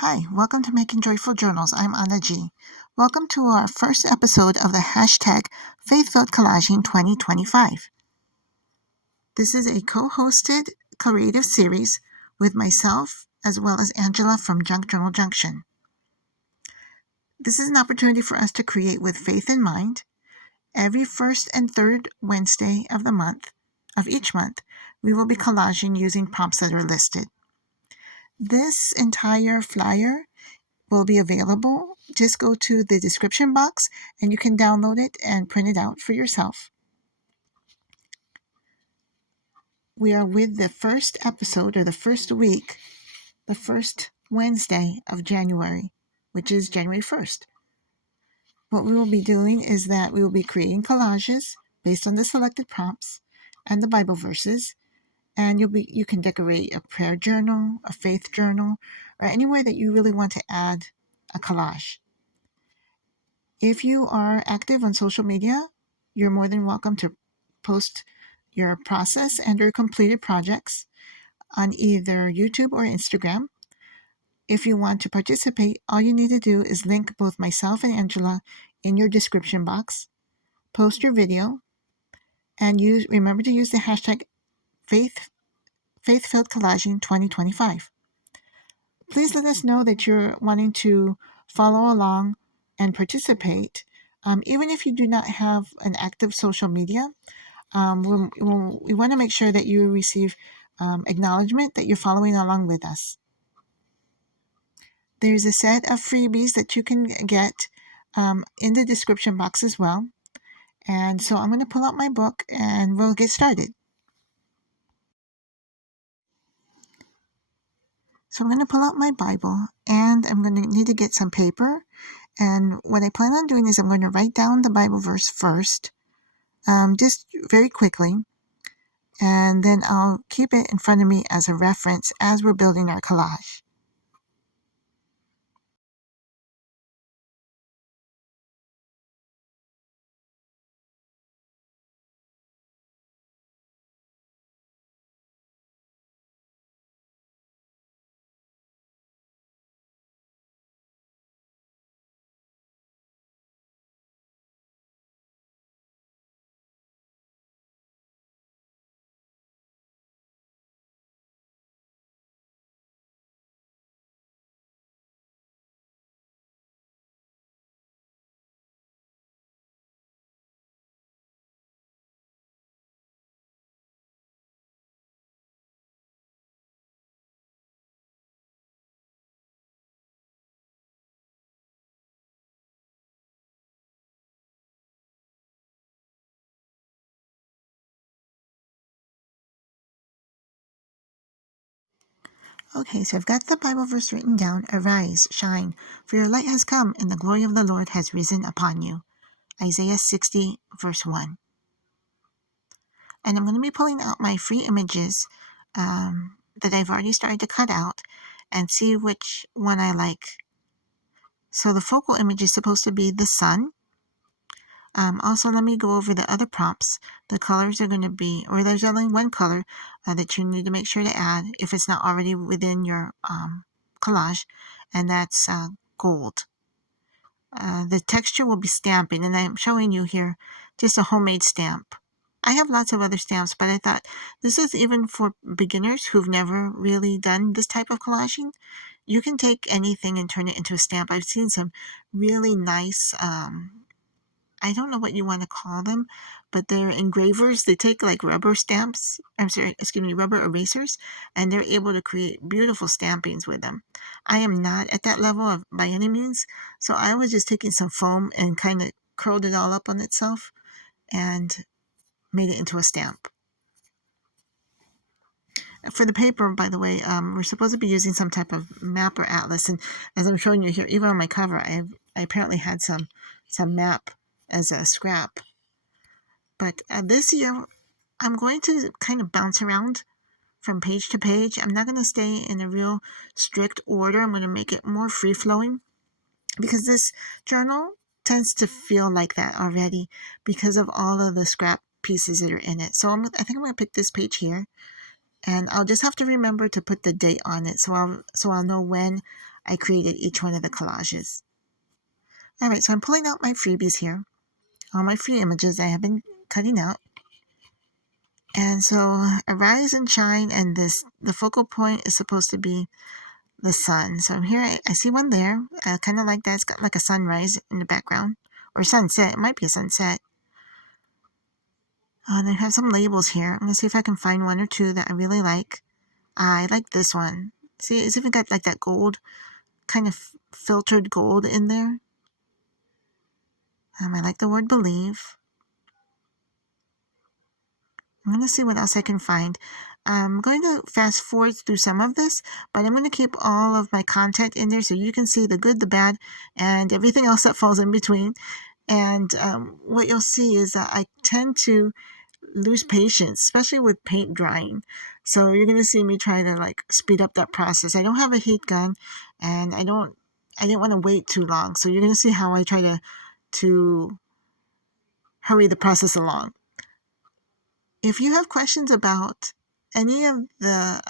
Hi, welcome to Making Joyful Journals. I'm Anna G. Welcome to our first episode of the hashtag Faith-Filled Collaging 2025. This is a co-hosted creative series with myself as well as Angela from Junk Journal Junction. This is an opportunity for us to create with faith in mind. Every first and third Wednesday of each month, we will be collaging using prompts that are listed. This entire flyer will be available. Just go to the description box and you can download it and print it out for yourself. We are with the first episode or the first week, the first Wednesday of January, which is January 1st. What we will be doing is that we will be creating collages based on the selected prompts and the Bible verses, and you can decorate a prayer journal, a faith journal, or anywhere that you really want to add a collage. If you are active on social media, you're more than welcome to post your process and or completed projects on either YouTube or Instagram. If you want to participate, all you need to do is link both myself and Angela in your description box, post your video, and remember to use the hashtag Faith-Filled Collaging 2025. Please let us know that you're wanting to follow along and participate. Even if you do not have an active social media, we want to make sure that you receive acknowledgement that you're following along with us. There's a set of freebies that you can get in the description box as well. And so I'm going to pull out my book and we'll get started. So I'm going to pull out my Bible and I'm going to need to get some paper. And what I plan on doing is I'm going to write down the Bible verse first, just very quickly. And then I'll keep it in front of me as a reference as we're building our collage. Okay, so I've got the Bible verse written down. Arise, shine, for your light has come, and the glory of the Lord has risen upon you. Isaiah 60, verse 1. And I'm going to be pulling out my free images that I've already started to cut out and see which one I like. So the focal image is supposed to be the sun. Also, let me go over the other prompts. The colors are going to be, or there's only one color that you need to make sure to add if it's not already within your collage, and that's gold. The texture will be stamping, and I'm showing you here just a homemade stamp. I have lots of other stamps, but I thought this is even for beginners who've never really done this type of collaging. You can take anything and turn it into a stamp. I've seen some really nice I don't know what you want to call them, but they're engravers. They take like rubber stamps, rubber erasers, and they're able to create beautiful stampings with them. I am not at that level by any means, so I was just taking some foam and kind of curled it all up on itself and made it into a stamp. For the paper, by the way, we're supposed to be using some type of map or atlas, and as I'm showing you here, even on my cover, I apparently had some map as a scrap. But this year, I'm going to kind of bounce around from page to page. I'm not going to stay in a real strict order. I'm going to make it more free-flowing because this journal tends to feel like that already because of all of the scrap pieces that are in it. So I think I'm going to pick this page here, and I'll just have to remember to put the date on it so I'll know when I created each one of the collages. Alright, so I'm pulling out my freebies here. All my free images I have been cutting out. And so arise and shine, and the focal point is supposed to be the sun. So here I see one there. I kind of like that. It's got like a sunrise in the background. Or sunset. It might be a sunset. And I have some labels here. I'm going to see if I can find one or two that I really like. I like this one. See, it's even got like that gold, kind of filtered gold in there. I like the word believe. I'm going to see what else I can find. I'm going to fast forward through some of this, but I'm going to keep all of my content in there so you can see the good, the bad, and everything else that falls in between. And what you'll see is that I tend to lose patience, especially with paint drying. So you're going to see me try to like speed up that process. I don't have a heat gun, and I didn't want to wait too long. So you're going to see how I try to hurry the process along. If you have questions about any of the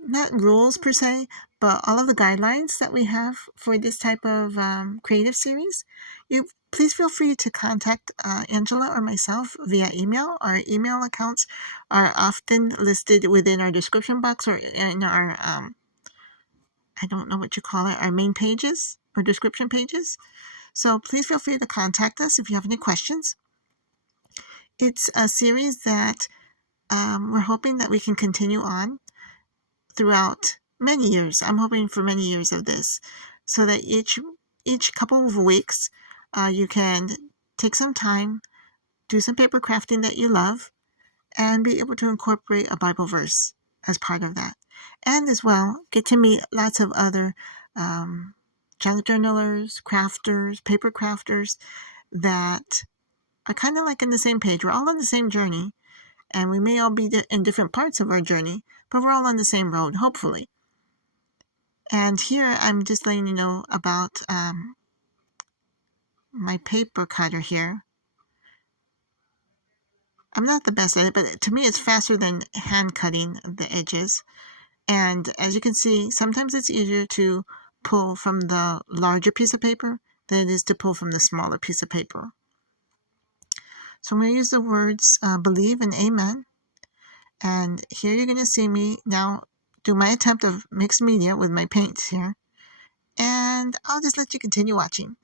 not rules per se, but all of the guidelines that we have for this type of creative series, you please feel free to contact Angela or myself via email. Our email accounts are often listed within our description box or in our, I don't know what you call it, our main pages or description pages. So please feel free to contact us if you have any questions. It's a series that we're hoping that we can continue on throughout many years. I'm hoping for many years of this, so that each couple of weeks you can take some time, do some paper crafting that you love, and be able to incorporate a Bible verse as part of that. And as well, get to meet lots of other junk journalers, crafters, paper crafters that are kind of like in the same page. We're all on the same journey, and we may all be in different parts of our journey, but we're all on the same road, hopefully. And here I'm just letting you know about my paper cutter here. I'm not the best at it, but to me it's faster than hand cutting the edges. And as you can see, sometimes it's easier to pull from the larger piece of paper than it is to pull from the smaller piece of paper. So I'm going to use the words believe and amen. And here you're going to see me now do my attempt of mixed media with my paints here. And I'll just let you continue watching.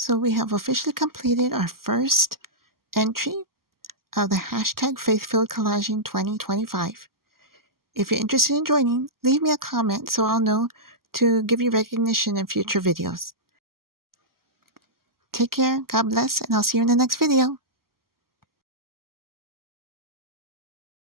So we have officially completed our first entry of the hashtag Faith-Filled Collaging 2025. If you're interested in joining, leave me a comment so I'll know to give you recognition in future videos. Take care, God bless, and I'll see you in the next video.